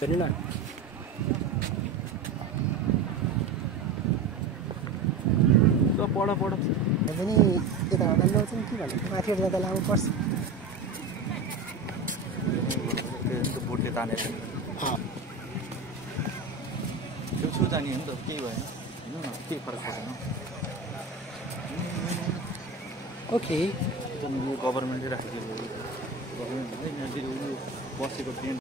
हेर्नु न पढ पनि यता हटाल्नु नआउँछ नि के भन्नु माथिबाट जाँदा लामो पर्छ बोटले तानेर त्यो जाने हो नि त केही भएन हेर्नु न केही फरक पर्दैन ओके यो गभर्मेन्टले राखिदिएको गभर्मेन्ट बसेको ट्रेन